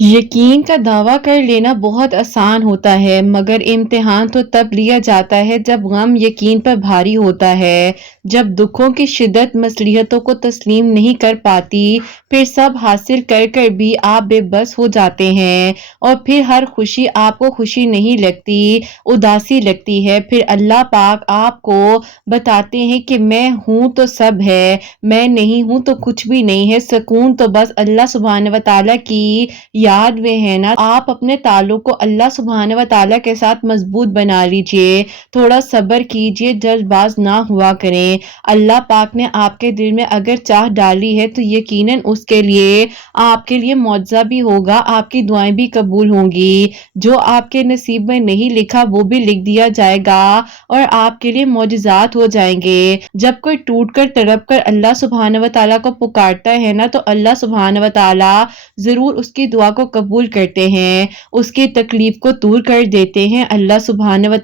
यकीन का दावा कर लेना बहुत आसान होता है, मगर इम्तिहान तो तब लिया जाता है जब गम यकीन पर भारी होता है। जब दुखों की शिद्दत मसलियतों को तस्लीम नहीं कर पाती, फिर सब हासिल कर कर भी आप बेबस हो जाते हैं और फिर हर खुशी आपको खुशी नहीं लगती, उदासी लगती है। फिर अल्लाह पाक आपको बताते हैं कि मैं हूँ तो सब है, मैं नहीं हूँ तो कुछ भी नहीं है। सुकून तो बस अल्लाह सुब्हान व तआला की याद में है ना। आप अपने ताल्लुक को अल्लाह सुब्हान व तआला के साथ मजबूत बना लीजिए, थोड़ा सब्र कीजिए, जल्दबाज ना हुआ करें। अल्लाह पाक ने आपके दिल में अगर चाह डाली है तो यकीनन उसके लिए आपके लिए मौजज़ा भी होगा, आपकी दुआएं भी कबूल होंगी। जो आपके नसीब में नहीं लिखा वो भी लिख दिया जाएगा और आपके लिए मौजज़ात हो जाएंगे। जब कोई टूट कर तड़प कर अल्लाह सुब्हान व तआला को पुकारता है ना, तो अल्लाह सुब्हान व तआला जरूर उसकी दुआ को कबूल करते हैं, उसकी तकलीफ को दूर कर देते हैं। अल्लाह सुब्हान व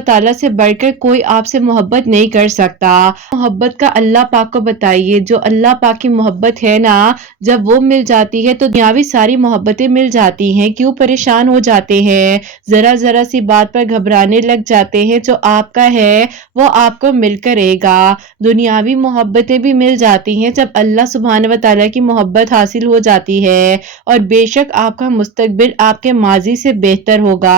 तआला से बढ़कर कोई आपसे मोहब्बत नहीं कर सकता। मोहब्बत का अल्लाह पाक को बताइए। जो अल्लाह पाक की मोहब्बत है ना, जब वो मिल जाती है तो दुनियावी सारी मोहब्बतें मिल जाती हैं। क्यों परेशान हो जाते हैं, जरा जरा सी बात पर घबराने लग जाते हैं। जो आपका है वो आपको मिलकर रहेगा। दुनियावी मोहब्बतें भी मिल जाती हैं जब अल्लाह सुब्हान व तआला की मोहब्बत हासिल हो जाती है, और बेशक आपका मुस्तकबिल आपके माजी से बेहतर होगा।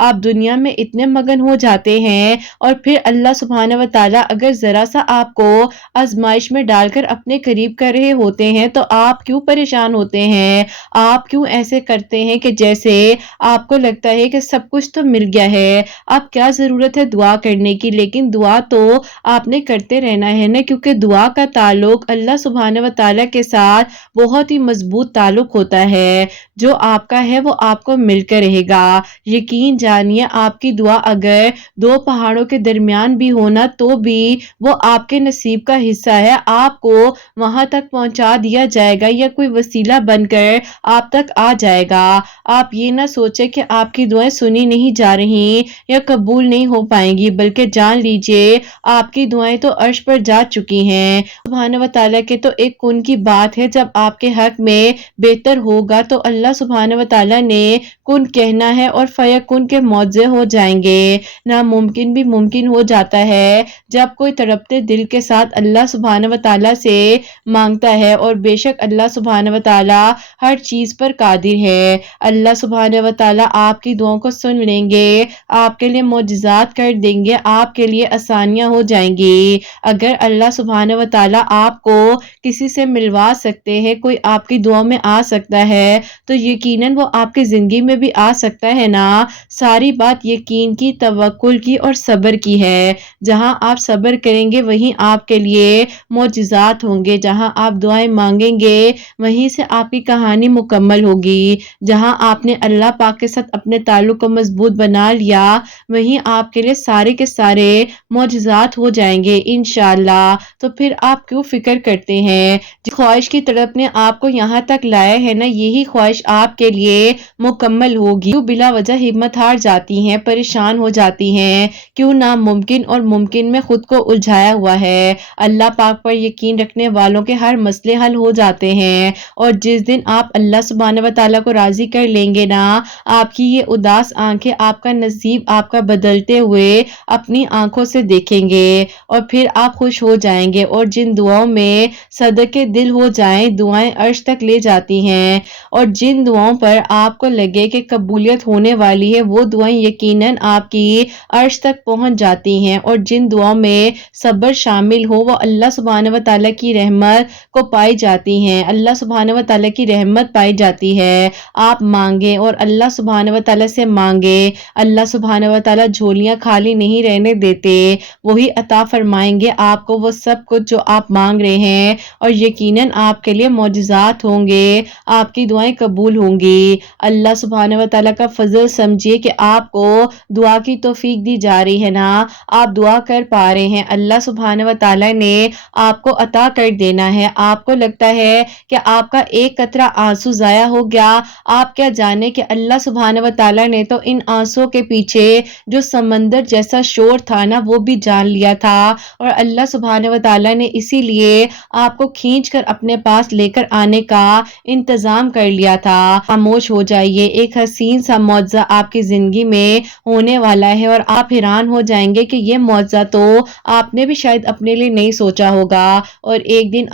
आप दुनिया में इतने मगन हो जाते हैं और फिर अल्लाह सुब्हान व तआला अगर जरा सा आपको आजमाइश में डालकर अपने करीब कर रहे होते हैं तो आप क्यों परेशान होते हैं? आप क्यों ऐसे करते हैं कि जैसे आपको लगता है कि सब कुछ तो मिल गया है, अब क्या जरूरत है दुआ करने की? लेकिन दुआ तो आपने करते रहना है ना, क्योंकि दुआ का ताल्लुक अल्लाह सुब्हान व तआला के साथ बहुत ही मजबूत ताल्लुक होता है। जो आपका है वो आपको मिलकर रहेगा। यकीन जानिए, आपकी दुआ अगर दो पहाड़ों के दरमियान भी होना तो भी वो आपके नसीब का हिस्सा है, आपको वहां तक पहुंचा दिया जाएगा या कोई वसीला बनकर आप तक आ जाएगा। आप ये ना सोचे कि आपकी दुआएं सुनी नहीं जा रही या कबूल नहीं हो पाएंगी, बल्कि जान लीजिए आपकी दुआएं तो अर्श पर जा चुकी हैं। सुब्हान व तआला के तो एक कुन की बात है, जब आपके हक में बेहतर होगा तो अल्लाह सुब्हान व तआला ने कुन कहना है और फयकुन के मौजे हो जाएंगे। नामुमकिन भी मुमकिन हो जाता है जब कोई तड़पते दिल के साथ अल्लाह सुब्हान व तआला से मांगता है, और बेशक अल्लाह सुब्हान व तआला हर चीज पर कादिर है। अल्लाह सुब्हान व तआला आपकी दुआओं को सुन लेंगे, आपके लिए मौजज़ात कर देंगे, आपके लिए आसानियां हो जाएंगी। अगर अल्लाह सुब्हान व तआला आपको किसी से मिलवा सकते हैं, कोई आपकी दुआ में आ सकता है, तो यकीनन वो आपकी जिंदगी में भी आ सकता है ना। सारी बात यकीन की, तवक्कुल की और सब्र की है। जहां आप सब्र करेंगे वहीं आपके लिए मौजज़ात होंगे। जहां आप दुआएं मांगेंगे वहीं से आपकी कहानी मुकम्मल होगी। जहां आपने अल्लाह पाक के साथ अपने ताल्लुक को मजबूत बना लिया, वहीं आपके लिए सारे के सारे मौजज़ात हो जाएंगे इंशाअल्लाह। तो फिर आप क्यों फिक्र करते हैं? जिस ख्वाहिश की तड़प ने आपको यहाँ तक लाया है ना, यही ख्वाहिश आपके लिए मुकम्मल होगी। क्यों बिला वजह हिम्मत हार जाती हैं, परेशान हो जाती हैं? क्यों नामुमकिन और मुमकिन में खुद को उलझाया हुआ है? अल्लाह पाक पर यकीन रखने वालों के हर मसले हल हो जाते हैं, और जिस दिन आप अल्लाह सुब्हान व तआला को राजी कर लेंगे ना, आपकी ये उदास आंखें आपका नसीब आपका बदलते हुए अपनी आंखों से देखेंगे, और फिर आप खुश हो जाएंगे। और जिन दुआओं में सदके दिल हो जाएं, दुआएं अर्श तक ले जाती हैं, और जिन दुआओं पर आपको लगे कि कबूलियत होने वाली है, वो दुआएं यकीनन आपकी अर्श तक पहुंच जाती हैं। और जिन दुआओं में सब्र शामिल हो, वो अल्लाह सुब्हान व तआला की रहमत को पाई जाती हैं, अल्लाह सुब्हान व तआला की रहमत पाई जाती है। आप मांगे और अल्लाह सुब्हान व तआला से मांगे, अल्लाह सुब्हान व तआला झोलियां खाली नहीं रहने देते, वही अता फरमाएंगे आपको वो सब कुछ जो आप मांग रहे हैं, और यकीनन आपके लिए मौजज़ात होंगे, आपकी दुआएं कबूल होंगी। अल्लाह सुब्हान व तआला का फजल समझिए कि आपको दुआ की तौफीक दी जा रही है ना, आप दुआ कर पा रहे हैं। अल्लाह सुब्हान व तआला ने आपको अता कर देना है। आपको लगता है कि आपका एक कतरा आंसू जाया हो गया, आप क्या जाने कि अल्लाह सुब्हान व तआला ने तो इन आंसुओं के पीछे जो समंदर जैसा शोर था ना, वो भी जान लिया था, और अल्लाह सुब्हान व तआला ने इसीलिए आपको खींच कर अपने पास लेकर आने का इंतजार इंतजाम कर लिया था। खामोश हो जाइए, एक हसीन सा मौजज़ा आपकी जिंदगी में होने वाला है और आप हैरान हो जाएंगे कि ये मौजज़ा तो आपने भी शायद अपने लिए नहीं सोचा होगा। और एक दिन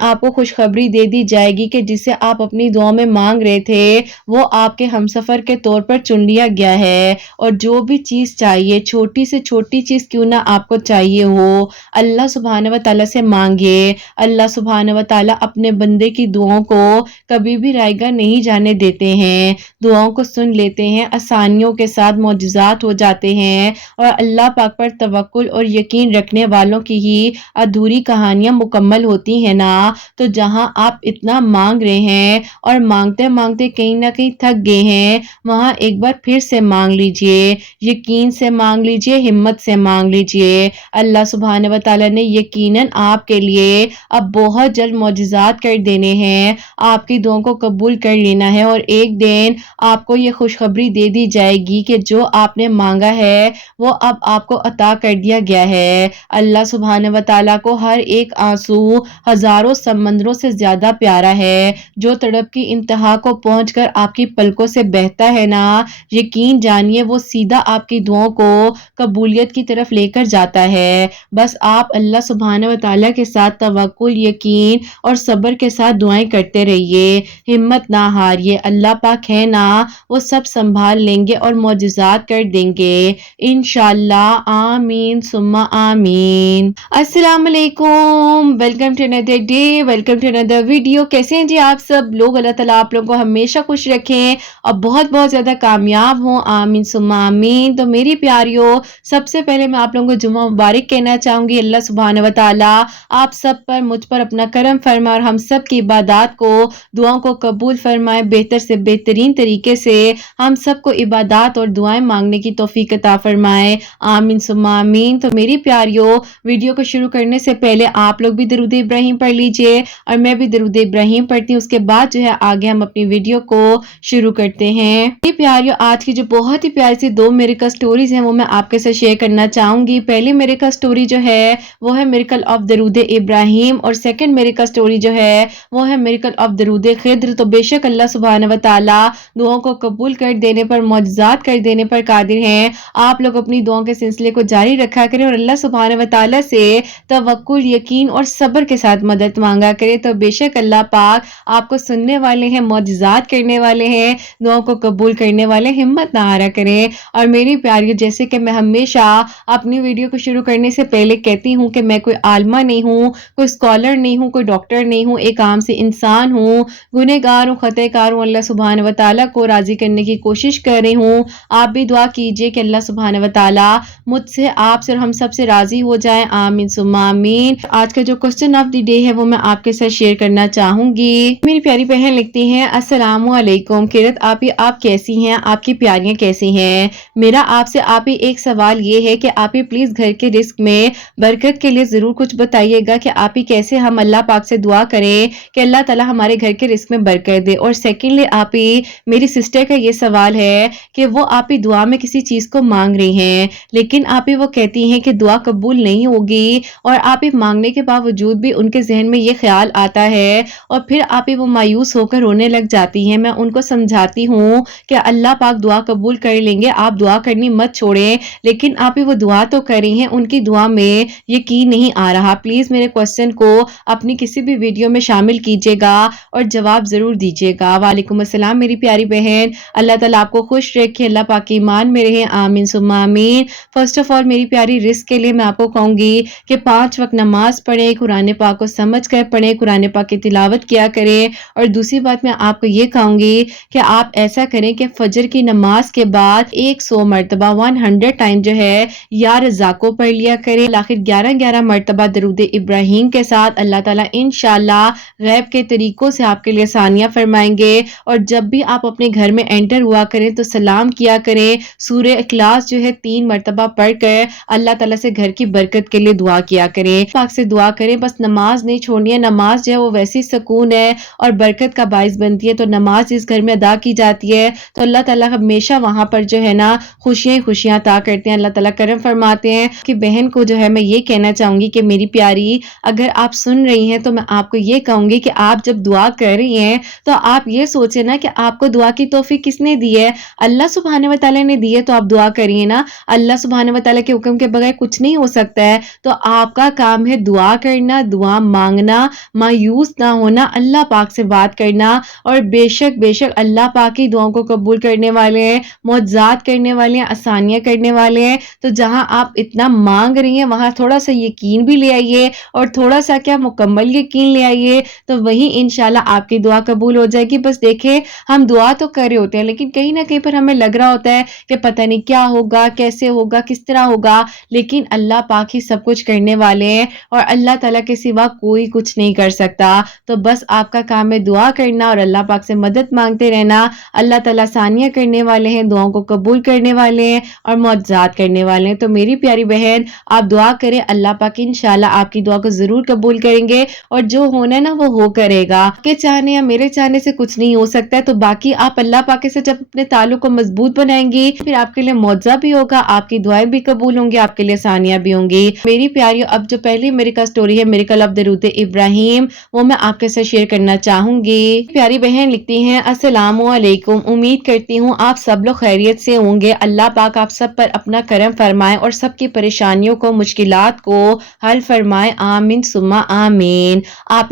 आपको खुशखबरी दे दी जाएगी कि जिसे आप अपनी दुआ में मांग रहे थे वो आपके हमसफर के तौर पर चुन लिया गया है। और जो भी चीज चाहिए, छोटी से छोटी चीज क्यों ना आपको चाहिए हो, अल्लाह सुब्हान व तआला से मांगिए। अल्लाह सुब्हान व तआला अपने बंदे की दुआओं को कभी भी रायगा नहीं जाने देते हैं, दुआओं को सुन लेते हैं, आसानियों के साथ मौजज़ात हो जाते हैं। और अल्लाह पाक पर तवक्कुल और यकीन रखने वालों की ही अधूरी कहानियां मुकम्मल होती हैं ना। तो जहां आप इतना मांग रहे हैं और मांगते मांगते कहीं ना कहीं थक गए हैं, वहां एक बार फिर से मांग लीजिए, यकीन से मांग लीजिए, हिम्मत से मांग लीजिए। अल्लाह सुब्हान व तआला ने यकीनन आपके लिए अब बहुत जल्द मौजज़ात कर देने हैं, आपकी दुआओं को कबूल कर लेना है। और एक दिन आपको ये खुशखबरी दे दी जाएगी कि जो आपने मांगा है वो अब आपको अता कर दिया गया है। अल्लाह सुब्हान व तआला को हर एक आंसू हजारों समंदरों से ज्यादा प्यारा है। जो तड़प की इंतहा को पहुंचकर आपकी पलकों से बहता है ना, यकीन जानिए वो सीधा आपकी दुआओं को कबूलियत की तरफ लेकर जाता है। बस आप अल्लाह सुब्हान व तआला के साथ तवक्कुल, यकीन और सब्र के साथ दुआएं करते रहिए, हिम्मत ना हारिए। अल्लाह पाक है ना, वो सब संभाल लेंगे और मौजज़ात कर देंगे इंशाअल्लाह। आमीन सुम्मा आमीन। अस्सलाम वालेकुम, welcome to another day, welcome to another video. कैसे हैं जी आप सब लोग? अल्लाह ताला आप लोगों को हमेशा खुश रखें और बहुत बहुत ज्यादा कामयाब हों, आमीन सुम्मा आमीन। तो मेरी प्यारियों, सबसे पहले मैं आप लोगों को जुम्मा मुबारक कहना चाहूंगी। अल्लाह सुब्हान व तआला आप सब पर, मुझ पर अपना करम फरमाए और हम सब की इबादत को, दुआओं को कबूल फरमाए, बेहतर से बेहतरीन तरीके से हम सबको इबादत और दुआएं मांगने की तौफीक अता फरमाए, आमीन सुम्मा आमीन। तो मेरी प्यारियों, वीडियो को शुरू करने से पहले आप लोग भी दरूद इब्राहिम पढ़ लीजिए और मैं भी दरूद इब्राहिम पढ़ती हूँ। उसके बाद जो है आगे हम अपनी वीडियो को शुरू करते हैं। ये प्यारियों, आज की जो बहुत ही प्यारी सी दो मेरिकल स्टोरीज हैं वो मैं आपके साथ शेयर करना चाहूंगी। पहली मेरिकल स्टोरी जो है वो है मेरिकल ऑफ दरूद इब्राहिम और सेकंड मेरिकल स्टोरी जो है वो है मेरिकल ऑफ दरूद खिद्र। तो बेशक अल्लाह सुब्हान व तआला दुआओं को कबूल कर देने पर, मौजज़ात कर देने पर कादिर हैं। आप लोग अपनी दुआओं के सिलसिले को जारी रखा करें और अल्लाह सुब्हान व तआला से तवक्कुल, यकीन और सब्र के साथ मदद मांगा करें। तो बेशक अल्लाह पाक आपको सुनने वाले हैं, मौजज़ात करने वाले हैं, दुआओं को कबूल करने वाले, हिम्मत ना हारा करें। और मेरी प्यारियों, जैसे कि मैं हमेशा अपनी वीडियो को शुरू करने से पहले कहती हूँ कि मैं कोई आलमा नहीं हूँ, कोई स्कॉलर नहीं हूँ, कोई डॉक्टर नहीं हूँ, एक आम से इंसान हूँ, गुनहगार हूँ, खतकार हूँ। अल्लाह सुब्हान व तआला को राजी करने की कोशिश कर रही हूँ। आप भी दुआ कीजिए कि अल्लाह सुब्हान व तआला मुझसे, आपसे और हम सब से राजी हो जाए, आमीन सुम्मा आमीन। आज का जो क्वेश्चन ऑफ द डे है वो मैं आपके साथ शेयर करना चाहूंगी। मेरी प्यारी बहन लिखती हैं, अस्सलामु अलैकुम किरत आपी, आप कैसी हैं? आपकी प्यारियां कैसी हैं? मेरा आपसे आप ही एक सवाल ये है कि आप ही प्लीज घर के रिस्क में बरकत के लिए जरूर कुछ बताइएगा कि आप ही कैसे हम अल्लाह पाक से दुआ करें कि अल्लाह ताला हमारे घर के रिस्क में बरकत दे। और सेकेंडली, आप ही, मेरी सिस्टर का ये सवाल है कि वो आप ही दुआ में किसी चीज को मांग रही हैं, लेकिन आप ही वो कहती हैं कि दुआ कबूल नहीं होगी और आप ही मांगने के बावजूद भी उनके जहन में ये ख्याल आता है और फिर आप ही वो मायूस होकर रोने लग जाती हैं। मैं उनको समझाती हूँ कि अल्लाह पाक दुआ कबूल कर लेंगे, आप दुआ करनी मत छोड़ें, लेकिन आप ही वो दुआ तो कर रही हैं, उनकी दुआ में यकीन नहीं आ रहा। प्लीज मेरे क्वेश्चन को अपनी किसी भी वीडियो में शामिल कीजिएगा और जवाब जरूर दीजिएगा। वालेकुम अस्सलाम मेरी प्यारी बहन, अल्लाह ताला आपको खुश रखे, अल्लाह पाक की ईमान में रहे, आमीन सुम्मा आमीन। फर्स्ट ऑफ ऑल मेरी प्यारी, रिस्क के लिए मैं आपको कहूंगी कि 5 वक्त नमाज पढ़े, कुरान पाक को समझ कर पढ़े, कुरान पाक की तिलावत किया करें। और दूसरी बात मैं आपको ये कहूंगी कि आप ऐसा करें कि फजर की नमाज के बाद 100 मरतबा 100 टाइम जो है या रज़ा को पढ़ लिया करें। आखिर 11-11 मरतबा दरूद इब्राहिम के साथ अल्लाह ताला इंशाअल्लाह गैब के तरीकों से आपके लिए आसानियां फरमाएंगे। और जब भी आप अपने घर में एंटर हुआ करें तो सलाम किया करें, सूरे इखलास जो है 3 मरतबा पढ़कर अल्लाह ताला से घर की बरकत के लिए दुआ किया करें, पाक से दुआ करें। बस नमाज नहीं छोड़नी है, नमाज जो है वो वैसी सुकून है और बरकत का बाइस बनती है। तो नमाज जिस घर में अदा की जाती है तो अल्लाह ताला हमेशा वहां पर जो है ना खुशियां खुशियां अता करते हैं, अल्लाह ताला करम फरमाते हैं। कि बहन को जो है मैं ये कहना चाहूंगी कि मेरी प्यारी, अगर आप सुन रही हैं तो मैं आपको ये कहूंगी कि آپ جب دعا کر رہی ہیں تو آپ یہ سوچیں نا کہ آپ کو دعا کی توفیق کس نے دی ہے؟ اللہ سبحانہ و تعالیٰ نے دی ہے، تو آپ دعا کریے نا۔ اللہ سبحانہ و تعالیٰ کے حکم کے بغیر کچھ نہیں ہو سکتا ہے، تو آپ کا کام ہے دعا کرنا، دعا مانگنا، مایوس نہ ہونا، اللہ پاک سے بات کرنا، اور بے شک اللہ پاک کی دعاؤں کو قبول کرنے والے ہیں، معجزات کرنے والے ہیں، آسانیاں کرنے والے ہیں۔ تو جہاں آپ اتنا مانگ رہی ہیں وہاں تھوڑا سا یقین بھی لے آئیے، اور تھوڑا سا کیا مکمل یقین لے آئیے، تو وہی انشاءاللہ آپ کی دعا قبول ہو جائے گی۔ بس دیکھیں، ہم دعا تو کر رہے ہوتے ہیں لیکن کہیں نہ کہیں پر ہمیں لگ رہا ہوتا ہے کہ پتہ نہیں کیا ہوگا، کیسے ہوگا، کس طرح ہوگا، لیکن اللہ پاک ہی سب کچھ کرنے والے ہیں، اور اللہ تعالیٰ کے سوا کوئی کچھ نہیں کر سکتا۔ تو بس آپ کا کام ہے دعا کرنا اور اللہ پاک سے مدد مانگتے رہنا۔ اللہ تعالیٰ آسانیاں کرنے والے ہیں، دعاؤں کو قبول کرنے والے ہیں، اور معجزات کرنے والے ہیں۔ تو میری پیاری بہن، آپ دعا کریں، اللہ پاک انشاءاللہ آپ کی دعا کو ضرور قبول کریں گے، اور جو ہونا ہے نا وہ ہو کرے گا۔ آپ کے چاہنے یا میرے چاہنے سے کچھ نہیں ہو سکتا ہے، تو باقی آپ اللہ پاک سے جب اپنے تعلق کو مضبوط بنائیں گی پھر آپ کے لیے معجزہ بھی ہوگا، آپ کی دعائیں بھی قبول ہوں گی، آپ کے لیے آسانیاں بھی ہوں گی۔ میری پیاریو، اب جو پہلی میریکل سٹوری ہے، میریکل آف درود ابراہیم، وہ میں آپ کے ساتھ شیئر کرنا چاہوں گی۔ پیاری بہن لکھتی ہیں، السلام علیکم، امید کرتی ہوں آپ سب لوگ خیریت سے ہوں گے۔ اللہ پاک آپ سب پر اپنا کرم فرمائے اور سب کی پریشانیوں کو، مشکلات کو حل فرمائے، آمین ثم آمین۔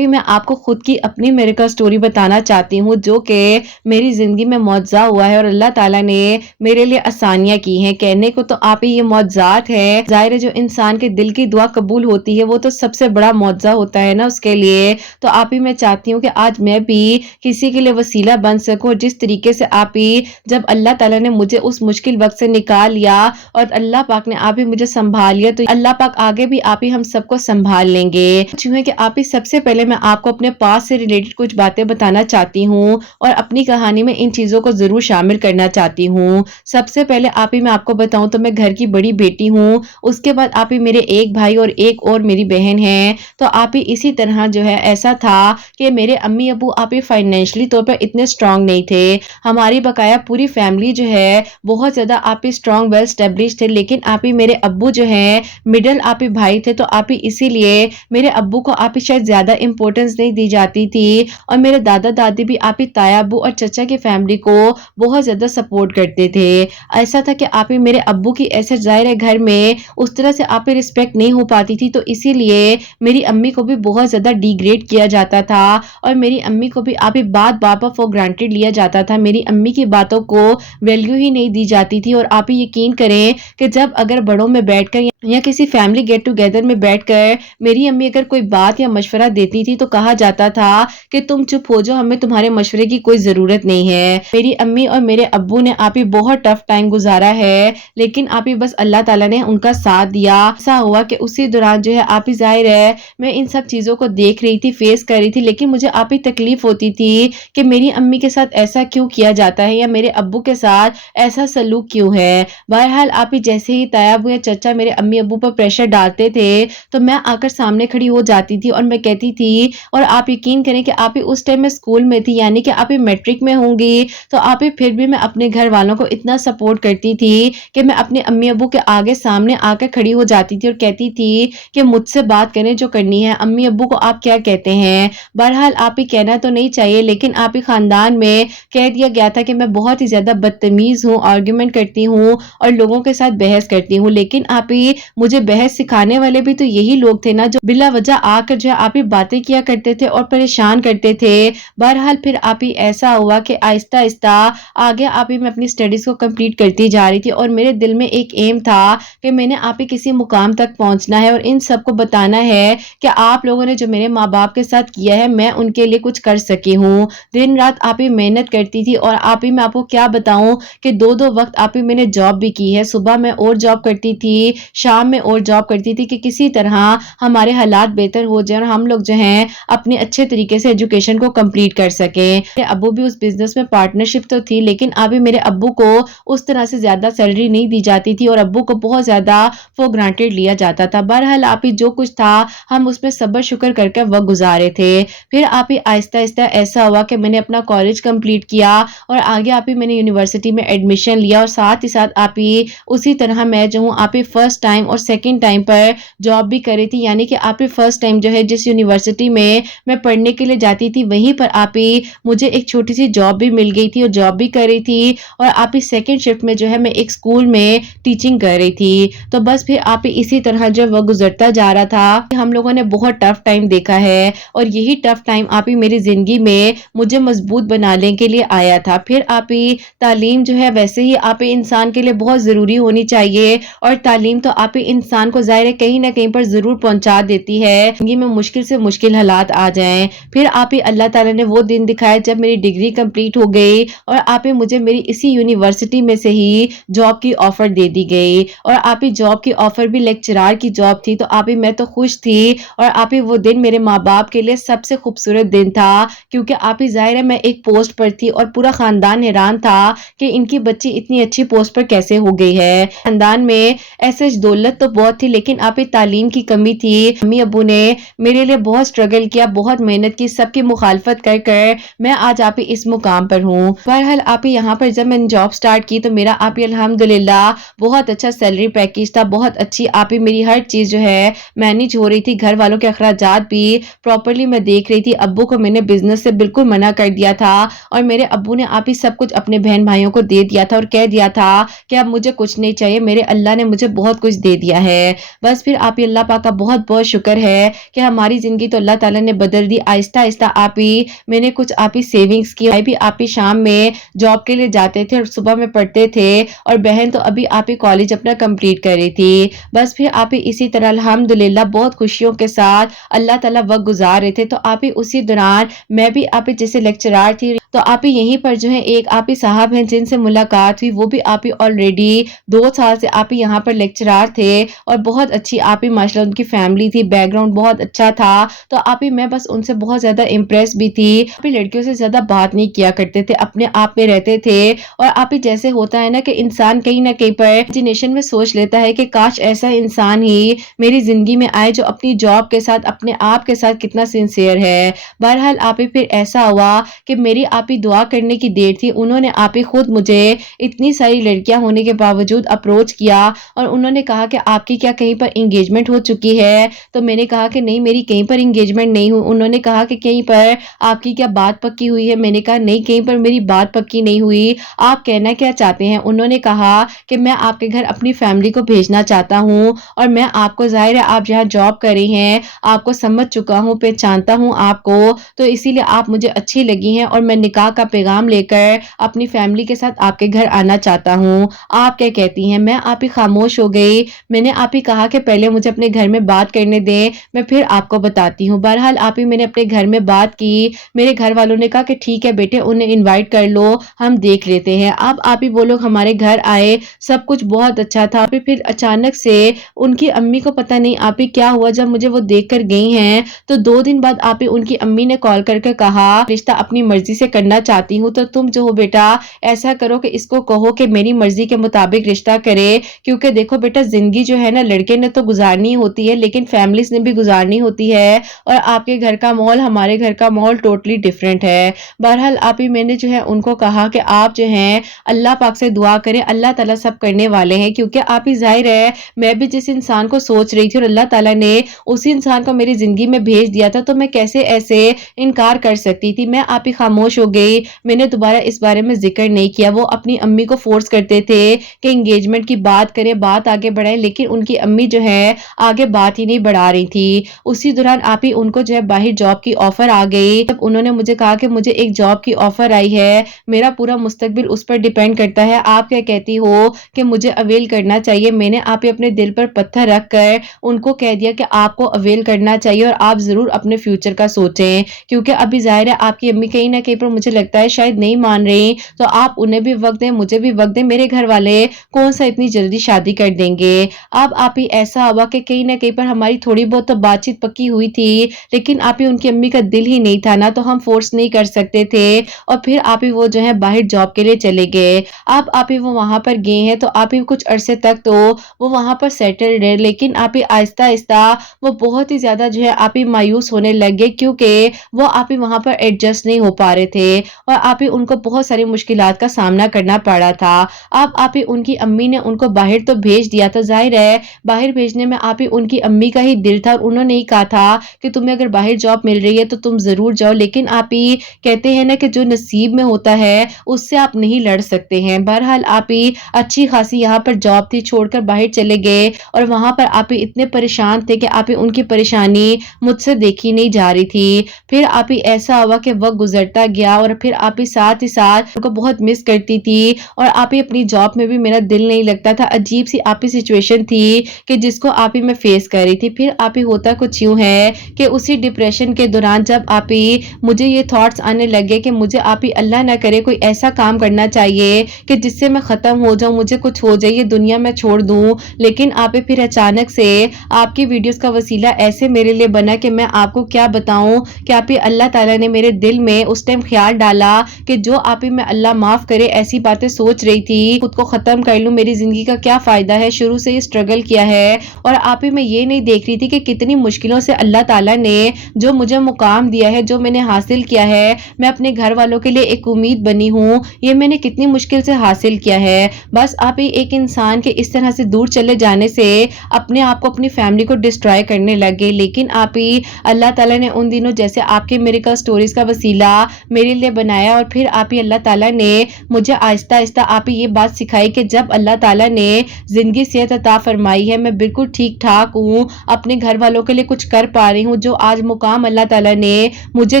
میں آپ کو خود کی اپنی میریکل سٹوری بتانا چاہتی ہوں، جو کہ میری زندگی میں معجزہ ہوا ہے اور اللہ تعالیٰ نے میرے لیے آسانیاں کی ہیں۔ کہنے کو تو آپ ہی یہ معجزات ہے، ظاہر ہے جو انسان کے دل کی دعا قبول ہوتی ہے وہ تو سب سے بڑا معجزہ ہوتا ہے نا اس کے لیے۔ تو آپ ہی میں چاہتی ہوں کہ آج میں بھی کسی کے لیے وسیلہ بن سکوں، جس طریقے سے آپ ہی، جب اللہ تعالیٰ نے مجھے اس مشکل وقت سے نکال لیا اور اللہ پاک نے آپ ہی مجھے سنبھال لیا، تو اللہ پاک آگے بھی آپ ہی ہم سب کو سنبھال لیں گے۔ کہ آپ ہی سب سے پہلے میں آپ کو اپنے پاس سے ریلیٹڈ کچھ باتیں بتانا چاہتی ہوں، اور اپنی کہانی میں ان چیزوں کو ضرور شامل کرنا چاہتی ہوں۔ سب سے پہلے آپ ہی میں آپ کو بتاؤں تو میں گھر کی بڑی بیٹی ہوں، اس کے بعد آپ ہی میرے ایک بھائی اور ایک اور میری بہن ہے۔ تو آپ ہی اسی طرح جو ہے ایسا تھا کہ میرے امی ابو آپ ہی فائنینشلی طور پر اتنے سٹرونگ نہیں تھے، ہماری بقایا پوری فیملی جو ہے بہت زیادہ آپ ہی سٹرونگ ویل اسٹیبلش تھے، لیکن آپ ہی میرے ابو جو ہیں مڈل آپ ہی بھائی تھے، تو آپ ہی اسی لیے میرے ابو کو آپ ہی شاید زیادہ امپورٹنس نہیں دی جاتی تھی، اور میرے دادا دادی بھی آپ ہی تایا ابو اور چچا کی فیملی کو بہت زیادہ سپورٹ کرتے تھے۔ ایسا تھا کہ آپ ہی میرے ابو کی ایسے ظاہر ہے گھر میں اس طرح سے آپ ہی رسپیکٹ نہیں ہو پاتی تھی، تو اسی لیے میری امی کو بھی بہت زیادہ ڈی گریڈ کیا جاتا تھا، اور میری امی کو بھی آپ ہی بات فور گرانٹیڈ لیا جاتا تھا، میری امی کی باتوں کو ویلیو ہی نہیں دی جاتی تھی۔ اور آپ ہی یقین کریں کہ جب اگر بڑوں میں بیٹھ کر یا کسی فیملی گیٹ ٹوگیدر میں بیٹھ کر میری امی اگر کوئی بات یا مشورہ دیتی تھی تو کہا جاتا تھا کہ تم چپ ہو جاؤ، ہمیں تمہارے مشورے کی کوئی ضرورت نہیں ہے۔ میری امی اور میرے ابو نے آپ ہی بہت ٹف ٹائم گزارا ہے، لیکن آپ ہی بس اللہ تعالیٰ نے ان کا ساتھ دیا۔ ایسا ہوا کہ اسی دوران جو ہے آپ ہی ظاہر ہے میں ان سب چیزوں کو دیکھ رہی تھی، فیس کر رہی تھی، لیکن مجھے آپ ہی تکلیف ہوتی تھی کہ میری امی کے ساتھ ایسا کیوں کیا جاتا ہے، یا میرے ابو کے ساتھ ایسا سلوک کیوں ہے۔ بہرحال آپ ہی جیسے ہی تایا ابو یا چچا میرے امی ابو پر پریشر ڈالتے تھے تو میں آ کر سامنے کھڑی ہو جاتی تھی اور میں کہتی تھی، اور آپ یقین کریں کہ آپ ہی اس ٹائم میں اسکول میں تھی، یعنی کہ آپ ہی میٹرک میں ہوں گی، تو آپ ہی پھر بھی میں اپنے گھر والوں کو اتنا سپورٹ کرتی تھی کہ میں اپنے امی ابو کے آگے سامنے آ کر کھڑی ہو جاتی تھی اور کہتی تھی کہ مجھ سے بات کریں جو کرنی ہے، امی ابو کو آپ کیا کہتے ہیں۔ بہرحال آپ ہی کہنا تو نہیں چاہیے، لیکن آپ ہی خاندان میں کہہ دیا گیا تھا کہ میں بہت ہی زیادہ بدتمیز ہوں، آرگیومنٹ کرتی ہوں اور لوگوں کے ساتھ بحث کرتی ہوں، لیکن آپ ہی مجھے بحث سکھانے والے بھی تو یہی لوگ تھے نا جو بلا وجہ آ کر جو ہے آپ ہی باتیں کیا کرتے تھے اور پریشان کرتے تھے۔ بہرحال پھر آپ ہی ایسا ہوا کہ آہستہ آہستہ آگے آپ ہی میں اپنی سٹڈیز کو کمپلیٹ کرتی جا رہی تھی، اور میرے دل میں ایک ایم تھا کہ میں نے آپ ہی کسی مقام تک پہنچنا ہے اور ان سب کو بتانا ہے کہ آپ لوگوں نے جو میرے ماں باپ کے ساتھ کیا ہے میں ان کے لیے کچھ کر سکی ہوں۔ دن رات آپ ہی محنت کرتی تھی، اور آپ ہی میں آپ کو کیا بتاؤں کہ دو وقت آپ ہی میں نے جاب بھی کی ہے، صبح میں اور جاب کرتی تھی، شام میں اور جاب کرتی تھی کہ کسی طرح ہمارے حالات بہتر ہو جائیں اور ہم لوگ جو ہیں اپنے اچھے طریقے سے ایجوکیشن کو کمپلیٹ کر سکیں۔ میرے ابو بھی اس بزنس میں پارٹنرشپ تو تھی، لیکن ابھی میرے ابو کو اس طرح سے زیادہ سیلری نہیں دی جاتی تھی اور ابو کو بہت زیادہ فور گرانٹیڈ لیا جاتا تھا۔ بہرحال آپ ہی جو کچھ تھا ہم اس میں صبر شکر کر کے وقت گزارے تھے۔ پھر آپ ہی آہستہ آہستہ ایسا ہوا کہ میں نے اپنا کالج کمپلیٹ کیا اور آگے آپ ہی میں نے یونیورسٹی میں ایڈمیشن لیا، اور ساتھ ہی ساتھ آپ ہی اسی طرح میں جو ہوں آپ ہی فرسٹ ٹائم اور سیکنڈ ٹائم پر جاب بھی کری تھی، یعنی کہ آپ ہی فرسٹ ٹائم جو ہے جس یونیورسٹی میں मैं पढ़ने के लिए जाती थी, वहीं पर आप ही मुझे एक छोटी सी जॉब भी मिल गई थी और जॉब भी कर रही थी, और आप ही सेकंड शिफ्ट में जो है मैं एक स्कूल में टीचिंग कर रही थी। तो बस फिर आप ही इसी तरह जो वो गुजरता जा रहा था। हम लोगों ने बहुत टफ टाइम देखा है, और यही टफ टाइम आप ही मेरी जिंदगी में मुझे मजबूत बनाने के लिए आया था। फिर आप ही तालीम जो है वैसे ही आप ही इंसान के लिए बहुत ज़रूरी होनी चाहिए, और तालीम तो आप ही इंसान को ज़ाहिर है कहीं ना कहीं पर ज़रूर पहुंचा देती है जिंदगी में मुश्किल से मुश्किल हालात आ जाएं। फिर आप ही अल्लाह ताला ने वो दिन दिखाया जब मेरी डिग्री कंप्लीट हो गई, और आप ही मुझे मेरी इसी यूनिवर्सिटी में से ही जॉब की ऑफर दे दी गई, और आप ही जॉब की ऑफर भी लेक्चरार की जॉब थी। तो आप ही मैं तो खुश थी, और आप ही वो दिन मेरे माँ बाप के लिए सबसे खूबसूरत दिन था, क्योंकि आप ही जाहिर है मैं एक पोस्ट पर थी और पूरा खानदान हैरान था कि इनकी बच्ची इतनी अच्छी पोस्ट पर कैसे हो गई है। खानदान में ऐसे दौलत तो बहुत थी, लेकिन आप ही तालीम की कमी थी। अम्मी अबू ने मेरे लिए बहुत स्ट्रगल किया, बहुत मेहनत की, सबकी मुखालफत कर कर मैं आज आप ही इस मुकाम पर हूँ। बहरहाल आप ही यहाँ पर जब मैंने जॉब स्टार्ट की तो मेरा आप ही अल्हम्दुलिल्लाह बहुत अच्छा सैलरी पैकेज था, बहुत अच्छी आप ही मेरी हर चीज़ जो है मैनेज हो रही थी। घर वालों के अखराजात भी प्रॉपरली मैं देख रही थी। अब्बू को मैंने बिजनेस से बिल्कुल मना कर दिया था, और मेरे अब्बू ने आप ही सब कुछ अपने बहन भाइयों को दे दिया था और कह दिया था कि अब मुझे कुछ नहीं चाहिए, मेरे अल्लाह ने मुझे बहुत कुछ दे दिया है। बस फिर आप ही अल्लाह पाक का बहुत बहुत शुक्र है कि हमारी ज़िंदगी तो अल्लाह ताला ने बदल दी। आहिस्ता आहिस्ता आप ही मैंने कुछ आप ही सेविंग्स की, भाई भी आप ही शाम में जॉब के लिए जाते थे और सुबह में पढ़ते थे, और बहन तो अभी आप ही कॉलेज अपना कंप्लीट कर रही थी। बस फिर आप ही इसी तरह अल्हम्दुलिल्लाह बहुत खुशियों के साथ अल्लाह ताला वक्त गुजार रहे थे। तो आप ही उसी दौरान मैं भी आप ही जैसे लेक्चरार थी, तो आप ही यहीं पर जो है एक आप ही साहब हैं जिनसे मुलाकात हुई, वो भी आप ही ऑलरेडी 2 साल से आप ही यहाँ पर लेक्चरार थे, और बहुत अच्छी आप ही माशाल्लाह उनकी फैमिली थी, बैकग्राउंड बहुत अच्छा था। तो आप ही मैं बस उनसे बहुत ज़्यादा इम्प्रेस भी थी। आप ही लड़कियों से ज़्यादा बात नहीं किया करते थे, अपने आप में रहते थे, और आप ही जैसे होता है ना कि इंसान कहीं ना कहीं पर इमेजिनेशन में सोच लेता है कि काश ऐसा इंसान ही मेरी ज़िंदगी में आए जो अपनी जॉब के साथ अपने आप के साथ कितना सिंसियर है। बहरहाल आप ही फिर ऐसा हुआ कि मेरी आप ही दुआ करने की देर थी, उन्होंने आप ही खुद मुझे इतनी सारी लड़कियां होने के बावजूद अप्रोच किया, और उन्होंने कहा कि आपकी क्या कहीं पर इंगेजमेंट हो चुकी है? तो मैंने कहा कि नहीं, मेरी कहीं पर इंगेजमेंट नहीं हुई। उन्होंने कहा कि कहीं पर आपकी क्या बात पक्की हुई है? मैंने कहा नहीं, कहीं पर मेरी बात पक्की नहीं हुई। आप कहना क्या चाहते हैं? उन्होंने कहा कि मैं आपके घर अपनी फैमिली को भेजना चाहता हूँ, और मैं आपको ज़ाहिर है आप जहाँ जॉब कर रही हैं आपको समझ चुका हूँ, पहचानता हूँ आपको, तो इसीलिए आप मुझे अच्छी लगी हैं, और मैं निकाह का पैगाम लेकर अपनी फैमिली के साथ आपके घर आना चाहता हूँ। आप क्या कहती हैं? मैं आप ही खामोश हो गई। मैंने आप ही कहा कि पहले मुझे अपने घर में बात करने दें, मैं फिर आपको बताती हूँ। बहरहाल आप ही मैंने अपने घर में बात की। मेरे घर वालों ने कहा कि ठीक है बेटे, उन्हें इनवाइट कर लो, हम देख लेते हैं। अब आप ही वो लोग हमारे घर आए, सब कुछ बहुत अच्छा था। फिर अचानक से उनकी अम्मी को पता नहीं आप ही क्या हुआ, जब मुझे वो देख कर गई हैं तो 2 दिन बाद आप ही उनकी अम्मी ने कॉल करके कहा रिश्ता अपनी मर्जी से करना चाहती हूँ, तो तुम जो हो बेटा ऐसा करो कि इसको कहो कि मेरी मर्जी के मुताबिक रिश्ता करे, क्योंकि देखो बेटा जिंदगी जो है ना लड़के ने तो गुजारनी होती है, लेकिन फैमिलीज ने भी गुजारनी होती है, और आपके घर का माहौल हमारे घर का माहौल टोटली डिफरेंट है। बहरहाल आप ही मैंने जो है उनको कहा कि आप जो हैं अल्लाह पाक से दुआ करें, अल्लाह ताला सब करने वाले हैं, क्योंकि आप ही जाहिर है मैं भी जिस इंसान को सोच रही थी और अल्लाह ताला ने उसी इंसान को मेरी जिंदगी में भेज दिया था, तो मैं कैसे ऐसे इनकार कर सकती थी। मैं आप ही खामोश हो गई, मैंने दोबारा इस बारे में जिक्र नहीं किया। वो अपनी अम्मी को फोर्स करते थे कि एंगेजमेंट की बात करें, बात आगे बढ़ाएं, लेकिन उनकी अम्मी जो है आगे बात ही नहीं बढ़ा रही थी। उसी दौरान आप ही उनको जो है बाहर जॉब की ऑफर आ गई। तब उन्होंने मुझे कहा कि मुझे एक जॉब की ऑफर आई है, मेरा पूरा मुस्तकबिल उस पर डिपेंड करता है, आप क्या कहती हो कि मुझे अवेल करना चाहिए? मैंने आप ही अपने दिल पर पत्थर रख कर उनको कह दिया कि आपको अवेल करना चाहिए, और आप जरूर अपने फ्यूचर का सोचें, क्योंकि अभी जाहिर है आपकी अम्मी कहीं ना कहीं पर मुझे लगता है शायद नहीं मान रही, तो आप उन्हें भी वक्त दें, मुझे भी वक्त दें, मेरे घर वाले कौन सा इतनी जल्दी शादी कर देंगे। अब आप ही ऐसा हुआ कि कहीं ना कहीं पर हमारी थोड़ी बहुत तो बातचीत पक्की हुई थी, लेकिन आप ही उनकी अम्मी का दिल ही नहीं था ना, तो हम फोर्स नहीं कर सकते थे, और फिर आप ही वो जो है बाहर जॉब के लिए चले गए। अब आप ही वो वहां पर गए हैं, तो आप ही कुछ अरसे तक तो वो वहां पर सेटल्ड है, लेकिन आप ही आहिस्ता आहिस्ता वो बहुत ही ज्यादा जो है आप ही मायूस होने लग गए, क्योंकि वो आप ही वहां पर एडजस्ट नहीं हो पा रहे थे। اور آپ ہی ان کو بہت ساری مشکلات کا سامنا کرنا پڑا تھا۔ اب آپ ہی ان کی امی نے ان کو باہر تو بھیج دیا تھا، ظاہر ہے باہر بھیجنے میں آپ ہی ان کی امی کا ہی دل تھا اور انہوں نے ہی کہا تھا کہ تمہیں اگر باہر جاب مل رہی ہے تو تم ضرور جاؤ، لیکن آپ ہی کہتے ہیں نا کہ جو نصیب میں ہوتا ہے اس سے آپ نہیں لڑ سکتے ہیں۔ بہرحال آپ ہی اچھی خاصی یہاں پر جاب تھی، چھوڑ کر باہر چلے گئے اور وہاں پر آپ ہی اتنے پریشان تھے کہ آپ ہی ان کی پریشانی مجھ سے دیکھی نہیں جا رہی تھی۔ پھر آپ ہی ایسا ہوا کہ وقت گزرتا گیا اور پھر آپ ہی ساتھ ان کو بہت مس کرتی تھی اور آپ ہی اپنی جاب میں بھی میرا دل نہیں لگتا تھا۔ عجیب سی آپ ہی سچویشن تھی کہ جس کو آپ ہی میں فیس کر رہی تھی۔ پھر آپ ہی ہوتا کچھ یوں ہے کہ اسی ڈپریشن کے دوران جب آپ ہی مجھے یہ تھاٹس آنے لگے کہ مجھے آپ ہی اللہ نہ کرے کوئی ایسا کام کرنا چاہیے کہ جس سے میں ختم ہو جاؤں، مجھے کچھ ہو جائے، یہ دنیا میں چھوڑ دوں، لیکن آپ ہی پھر اچانک سے آپ کی ویڈیوز کا وسیلہ ایسے میرے لیے بنا کہ میں آپ کو کیا بتاؤں کہ آپ ہی اللہ تعالیٰ نے میرے دل میں اس ٹائم خیال ڈالا کہ جو آپ ہی میں اللہ معاف کرے ایسی باتیں سوچ رہی تھی، خود کو ختم کر لوں، میری زندگی کا کیا فائدہ ہے، شروع سے یہ اسٹرگل کیا ہے اور آپ ہی میں یہ نہیں دیکھ رہی تھی کہ کتنی مشکلوں سے اللہ تعالیٰ نے جو مجھے مقام دیا ہے، جو میں نے حاصل کیا ہے، میں اپنے گھر والوں کے لیے ایک امید بنی ہوں، یہ میں نے کتنی مشکل سے حاصل کیا ہے۔ بس آپ ہی ایک انسان کے اس طرح سے دور چلے جانے سے اپنے آپ کو، اپنی فیملی کو ڈسٹرائے کرنے لگے، لیکن آپ ہی اللہ تعالیٰ نے ان دنوں جیسے آپ کے میریکل سٹوریز کا وسیلہ میرے لیے بنایا اور پھر آپ ہی اللہ تعالیٰ نے مجھے آہستہ آہستہ آپ ہی یہ بات سکھائی کہ جب اللہ تعالیٰ نے زندگی صحت عطا فرمائی ہے، میں بالکل ٹھیک ٹھاک ہوں، اپنے گھر والوں کے لیے کچھ کر پا رہی ہوں، جو آج مقام اللہ تعالیٰ نے مجھے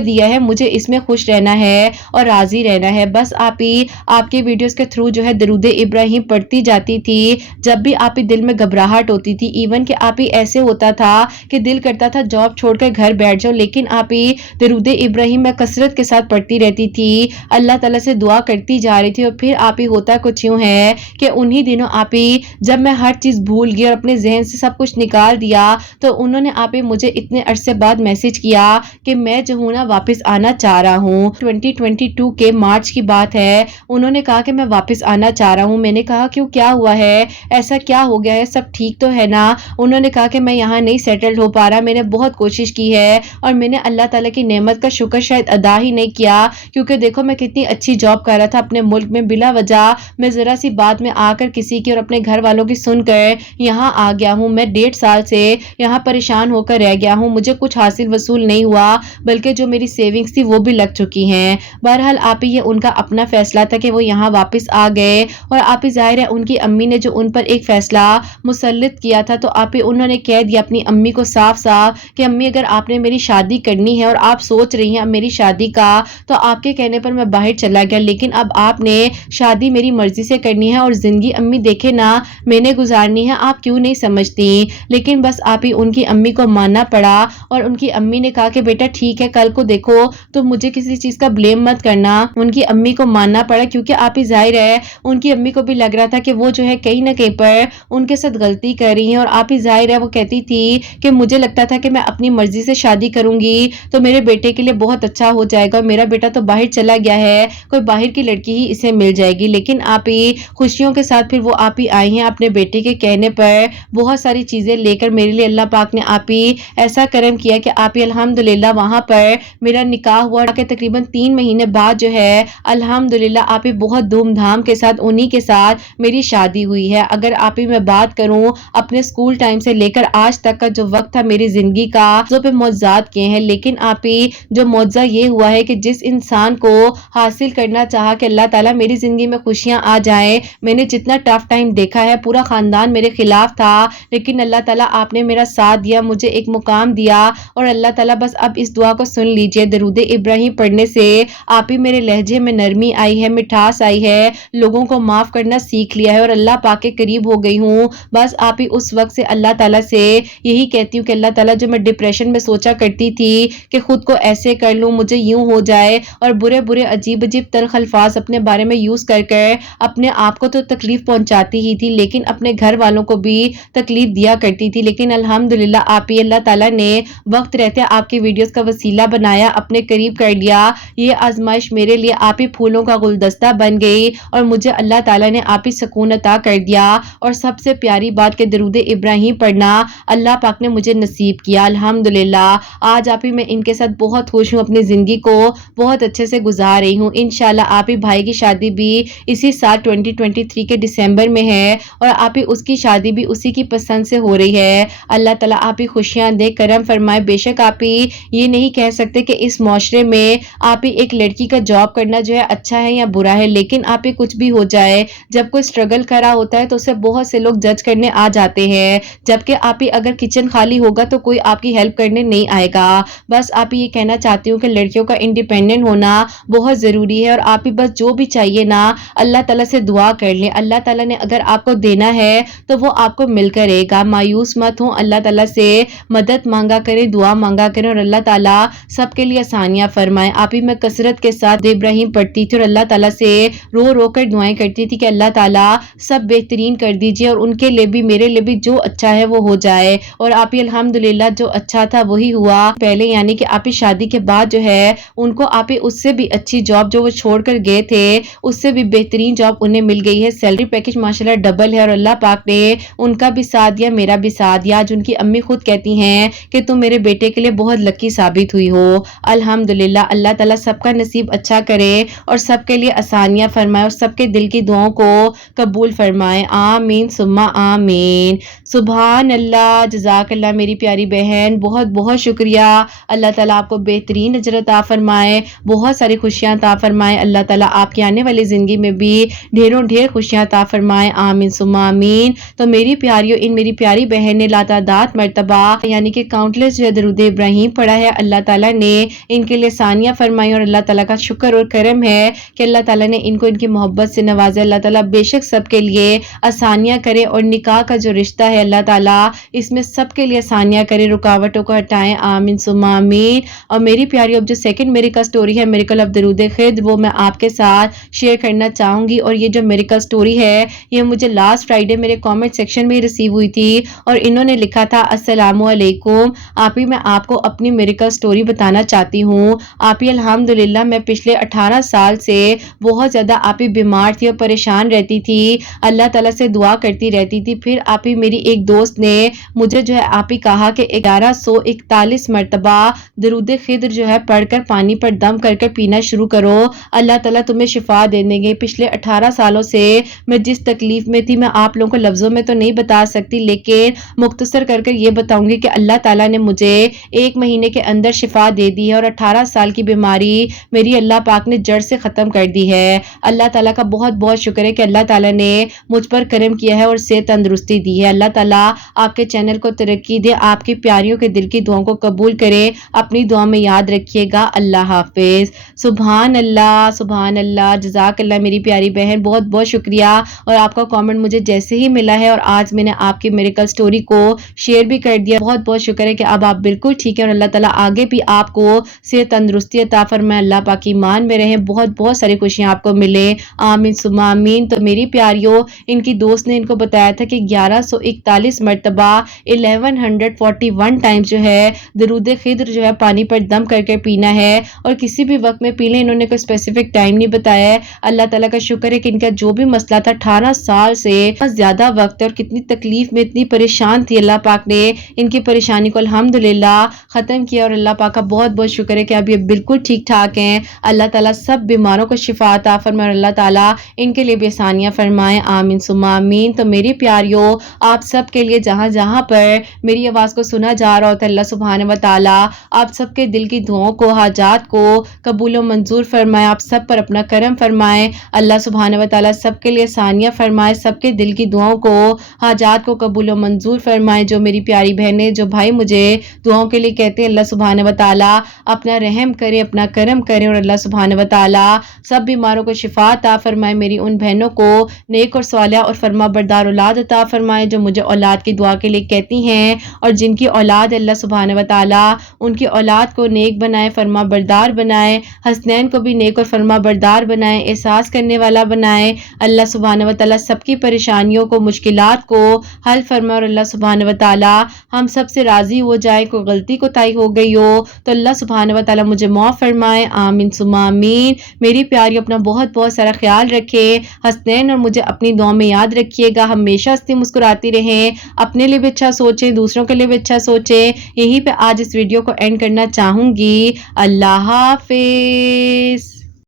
دیا ہے، مجھے اس میں خوش رہنا ہے اور راضی رہنا ہے۔ بس آپ ہی آپ کے ویڈیوز کے تھرو جو ہے درود ابراہیم پڑھتی جاتی تھی، جب بھی آپ ہی دل میں گھبراہٹ ہوتی تھی، ایون کہ آپ ہی ایسے ہوتا تھا کہ دل کرتا تھا جاب چھوڑ کر گھر بیٹھ جاؤ، لیکن آپ ہی درود ابراہیم میں کثرت کے ساتھ پڑھتی رہتی تھی، اللہ تعالیٰ سے دعا کرتی جا رہی تھی اور پھر آپ ہی ہوتا کچھ یوں ہے کہ انہی دنوں آپ ہی جب میں ہر چیز بھول گئی اور اپنے ذہن سے سب کچھ نکال دیا تو انہوں نے آپ ہی مجھے اتنے عرصے بعد میسج کیا کہ میں جو ہوں نا واپس آنا چاہ رہا ہوں۔ 2022 کے مارچ کی بات ہے، انہوں نے کہا کہ میں واپس آنا چاہ رہا ہوں۔ میں نے کہا کیوں، کیا ہوا ہے، ایسا کیا ہو گیا ہے، سب ٹھیک تو ہے نا؟ انہوں نے کہا کہ میں یہاں نہیں سیٹلڈ ہو پا رہا، میں نے بہت کوشش کی ہے اور میں نے اللہ تعالیٰ کی نعمت کا شکر شاید ادا ہی نہیں کیا، کیونکہ دیکھو میں کتنی اچھی جاب کر رہا تھا اپنے ملک میں، بلا وجہ میں ذرا سی بات میں آ کر کسی کی اور اپنے گھر والوں کی سن کر یہاں آ گیا ہوں۔ میں 1.5 سال سے یہاں پریشان ہو کر رہ گیا ہوں، مجھے کچھ حاصل وصول نہیں ہوا، بلکہ جو میری سیونگز تھی وہ بھی لگ چکی ہیں۔ بہرحال آپ ہی یہ ان کا اپنا فیصلہ تھا کہ وہ یہاں واپس آ گئے اور آپ ہی ظاہر ہے ان کی امی نے جو ان پر ایک فیصلہ مسلط کیا تھا تو آپ ہی انہوں نے کہہ دیا اپنی امی کو صاف صاف کہ امی اگر آپ نے میری شادی کرنی ہے اور آپ سوچ رہی ہیں اب میری شادی کا، تو آپ کے کہنے پر میں باہر چلا گیا، لیکن اب آپ نے شادی میری مرضی سے کرنی ہے اور زندگی امی دیکھے نا میں نے گزارنی ہے، آپ کیوں نہیں سمجھتی؟ لیکن بس آپ ہی ان کی امی کو ماننا پڑا اور ان کی امی نے کہا کہ بیٹا ٹھیک ہے، کل کو دیکھو تو مجھے کسی چیز کا بلیم مت کرنا۔ ان کی امی کو ماننا پڑا کیونکہ آپ ہی ظاہر ہے ان کی امی کو بھی لگ رہا تھا کہ وہ جو ہے کہیں نہ کہیں پر ان کے ساتھ غلطی کر رہی ہیں، اور آپ ہی ظاہر ہے وہ کہتی تھی کہ مجھے لگتا تھا کہ میں اپنی مرضی سے شادی کروں گی تو میرے بیٹے کے لیے بہت اچھا ہو جائے گا، میرا بیٹا تو باہر چلا گیا ہے، کوئی باہر کی لڑکی ہی اسے مل جائے گی۔ لیکن آپ ہی خوشیوں کے ساتھ پھر وہ آپ ہی آئی ہیں اپنے بیٹے کے کہنے پر بہت ساری چیزیں لے کر میرے لیے، اللہ پاک نے آپ ہی ایسا کرم کیا کہ آپ ہی الحمدللہ وہاں پر میرا نکاح ہوا کہ تقریباً 3 مہینے بعد جو ہے الحمدللہ آپ ہی بہت دھوم دھام کے ساتھ انہی کے ساتھ میری شادی ہوئی ہے۔ اگر آپ ہی میں بات کروں اپنے سکول ٹائم سے لے کر آج تک کا جو وقت تھا میری زندگی کا، جو پہ معجزات کیے ہیں، لیکن آپ ہی جو معجزہ یہ ہوا ہے کہ جس انسان کو حاصل کرنا چاہا کہ اللہ تعالیٰ میری زندگی میں خوشیاں آ جائیں، میں نے جتنا ٹف ٹائم دیکھا ہے پورا خاندان میرے خلاف تھا، لیکن اللہ تعالیٰ آپ نے میرا ساتھ دیا، مجھے ایک مقام دیا، اور اللہ تعالیٰ بس اب اس دعا کو سن لیجئے، درود ابراہیم پڑھنے سے آپ ہی میرے لہجے میں نرمی آئی ہے، مٹھاس آئی ہے، لوگوں کو معاف کرنا سیکھ لیا ہے اور اللہ پاک کے قریب ہو گئی ہوں۔ بس آپ ہی اس وقت سے اللہ تعالیٰ سے یہی کہتی ہوں کہ اللہ تعالیٰ جو میں ڈپریشن میں سوچا کرتی تھی کہ خود کو ایسے کر لوں، مجھے یوں ہو جائے، اور برے برے عجیب عجیب تلخ الفاظ اپنے بارے میں یوز کر کر اپنے آپ کو تو تکلیف پہنچاتی ہی تھی لیکن اپنے گھر والوں کو بھی تکلیف دیا کرتی تھی، لیکن الحمدللہ آپ ہی اللہ تعالیٰ نے وقت رہتے آپ کی ویڈیوز کا وسیلہ بنایا، اپنے قریب کر لیا۔ یہ آزمائش میرے لیے آپ ہی پھولوں کا گلدستہ بن گئی اور مجھے اللہ تعالیٰ نے آپ ہی سکون عطا کر دیا، اور سب سے پیاری بات کہ درود ابراہیم پڑھنا اللہ پاک نے مجھے نصیب کیا الحمدللہ۔ آج آپ ہی میں ان کے ساتھ بہت خوش ہوں، اپنی زندگی کو بہت बहुत अच्छे से गुजार रही हूँ। इंशाल्लाह आप ही भाई की शादी भी इसी साल 2023 के दिसंबर में है और आप ही उसकी शादी भी उसी की पसंद से हो रही है। अल्लाह ताला आप ही खुशियाँ दे, करम फरमाए। बेशक आप ही ये नहीं कह सकते कि इस मुआशरे में आप ही एक लड़की का जॉब करना जो है अच्छा है या बुरा है, लेकिन आप ही कुछ भी हो जाए, जब कोई स्ट्रगल करा होता है तो उसे बहुत से लोग जज करने आ जाते हैं, जबकि आप ही अगर किचन खाली होगा तो कोई आपकी हेल्प करने नहीं आएगा। बस आप ही ये कहना चाहती हूँ कि लड़कियों का इंडिपेंडेंट होना बहुत ज़रूरी है और आप ही बस जो भी चाहिए ना अल्लाह ताला से दुआ कर लें। अल्लाह ताला ने अगर आपको देना है तो वो आपको मिल करेगा। मायूस मत हो, अल्लाह ताला से मदद मांगा करें, दुआ मांगा करें और अल्लाह ताला सबके लिए आसानियां फरमाए। आप ही मैं कसरत के साथ इब्राहिम पढ़ती थी और अल्लाह ताला से रो रो कर दुआएं करती थी कि अल्लाह ताला सब बेहतरीन कर दीजिए और उनके लिए भी मेरे लिए भी जो अच्छा है वो हो जाए। और आप ही अल्हम्दुलिल्लाह जो अच्छा था वही हुआ। पहले यानी कि आप ही शादी के बाद जो है उनको आप ही उससे भी अच्छी जॉब जो वो छोड़कर गए थे उससे भी बेहतरीन जॉब उन्हें मिल गई है। सैलरी पैकेज माशाल्लाह डबल है और अल्लाह पाक ने उनका भी साथ दिया, मेरा भी साथ दिया। आज उनकी अम्मी खुद कहती हैं कि तुम मेरे बेटे के लिए बहुत लकी साबित हुई हो। अल्हम्दुलिल्लाह, अल्लाह ताला सबका नसीब अच्छा करे और सबके लिए आसानियां फरमाए और सबके दिल की दुआओं को कबूल फरमाए। आमीन सुम्मा आमीन। सुभान अल्लाह, जज़ाकल्लाह मेरी प्यारी बहन, बहुत बहुत शुक्रिया। अल्लाह ताला आपको बेहतरीन अजर अता फरमाए, बहुत सारी खुशियां अता फरमाए। अल्लाह ताला आपकी आने वाली ज़िंदगी में भी ढेरों ढेर खुशियां अता फरमाए। आमीन सुम्मा आमीन। तो मेरी प्यारियों, इन मेरी प्यारी बहन ने लातादात मर्तबा यानी कि काउंटलेस जो दरूद इब्राहिम पढ़ा है। अल्लाह ताला ने इनके लिए सानिया फरमाई और अल्लाह ताला का शुक्र और करम है कि अल्लाह ताला ने इनको इनकी मोहब्बत से नवाजा। अल्लाह ताला बेशक सबके लिए आसानियां करे और निकाह का जो रिश्ता है अल्लाह ताला इसमें सबके लिए आसानियां करे, रुकावटों को हटाएं। आमीन सुम्मा आमीन। और मेरी प्यारी अब जो सेकंड मेरिकल स्टोरी है, मेरिकल ऑफ दरूद खिद्र, वो मैं आपके साथ शेयर करना चाहूंगी। और ये जो मेरिकल स्टोरी है ये मुझे लास्ट फ्राइडे मेरे कमेंट सेक्शन में रिसीव हुई थी और इन्होंने लिखा था, अस्सलामु अलैकुम, आप ही मैं आपको अपनी मेरिकल स्टोरी बताना चाहती हूँ। आप ही अल्हम्दुलिल्लाह मैं पिछले 18 साल से बहुत ज़्यादा आप ही बीमार थी और परेशान रहती थी, अल्लाह ताला से दुआ करती रहती थी। फिर आप ही मेरी एक दोस्त ने मुझे जो है आप ही कहा कि 1141 मरतबा दरूद खिद्र जो है पढ़कर पानी पर दम करके पीना शुरू करो, अल्लाह ताला तुम्हें शिफा दे देंगे। पिछले 18 सालों से मैं जिस तकलीफ में थी मैं आप लोगों को लफ्ज़ों में तो नहीं बता सकती, लेकिन मुख्तसर करके ये बताऊंगी कि अल्लाह ताला ने मुझे 1 महीने के अंदर शिफा दे दी है और 18 साल की बीमारी मेरी अल्लाह पाक ने जड़ से ख़त्म कर दी है। अल्लाह ताला का बहुत बहुत शुक्र है कि अल्लाह ताला ने मुझ पर करम किया है और सेहत तंदुरुस्ती दी है। अल्लाह ताला आपके चैनल को तरक्की दे, आपकी प्यारियों के दिल की दुआओं को कबूल करे। अपनी दुआ में याद रखिएगा। अल्लाह हाफिज़। सुभान अल्लाह, सुभान अल्लाह, जज़ाकल्लाह मेरी प्यारी बहन, बहुत बहुत शुक्रिया। और आपका कमेंट मुझे जैसे ही मिला है और आज मैंने आपकी मेरिकल स्टोरी को शेयर भी कर दिया, बहुत बहुत शुक्र है कि अब आप बिल्कुल ठीक है और अल्लाह ताला आगे भी आपको सेहत तंदुरुस्ती अता फरमाए। अल्लाह पाक ईमान में रहें, बहुत बहुत सारी खुशियां आपको मिले। आमीन सुम्मा आमीन। तो मेरी प्यारियों, इनकी दोस्त ने इनको बताया था कि 1141 मरतबा 1141 टाइम्स जो है दरूद खिद्र जो है पानी पर दम करके पीना है और किसी भी वक्त में पी लें। इन्होंने कोई स्पेसिफिक टाइम नहीं बताया है। अल्लाह ताला का शुक्र है कि इनका जो भी मसला था 18 साल से ज्यादा वक्त और कितनी तकलीफ में इतनी परेशान थी, अल्लाह पाक ने इनकी परेशानी को अल्हम्दुलिल्लाह खत्म किया और अल्लाह पाक का बहुत बहुत शुक्र है कि अब ये बिल्कुल ठीक ठाक हैं। अल्लाह ताला सब बीमारों को शिफा अता फरमाए और अल्लाह ताला इनके लिए भी आसानियां फरमाए। आमीन सुम्मा आमीन। तो मेरी प्यारियों, आप सब के लिए जहां जहां पर मेरी आवाज को सुना जा रहा होता है, अल्लाह सुब्हान व तआला आप सबके दिल की दुआओं को, हाजात को कबूल व मंजूर फरमाए। आप सब पर अपना करम फरमाए। अल्लाह सुब्हान व तआला सबके लिए आसानियां फरमाए, सबके दिल की दुआओं को, हाजात को कबूल व मंजूर फरमाए। जो मेरी प्यारी बहनें, जो भाई मुझे दुआओं के लिए कहते हैं, अल्लाह सुब्हान व तआला अपना रहम करे, अपना करम करे और अल्लाह सुब्हान व तआला सब बीमारों को शिफा अता फरमाए। मेरी उन बहनों को नेक और स्वालिहा और फरमा बरदार औलाद अता फरमाए जो मुझे औलाद की दुआ के लिए कहती हैं और जिनकी औलाद अल्लाह सुब्हान व तआला उनकी औलाद को नेक बनाए, फरमा बरदार बनाए, हसनैन को भी नेक और फरमा बरदार बनाए, एहसास करने वाला बनाए। अल्लाह सुब्हान व तआला सबकी परेशानियों को, मुश्किलात को हल फरमाए और अल्लाह सुब्हान व तआला हम सब से राजी हो जाए। कोई गलती कोताही हो गई हो तो अल्लाह सुब्हान व तआला मुझे माफ फरमाए। आमीन सुम्मा आमीन। मेरी प्यारी, अपना बहुत बहुत सारा ख्याल रखें। हसनैन और मुझे अपनी दुआ में याद रखिएगा। हमेशा हंसती मुस्कुराती रहें, अपने लिए भी अच्छा सोचें, दूसरों के लिए भी अच्छा सोचें। यहीं पे आज इस वीडियो को एंड करना चाहूंगी। अल्लाह हाफ़िज़। हाफिज।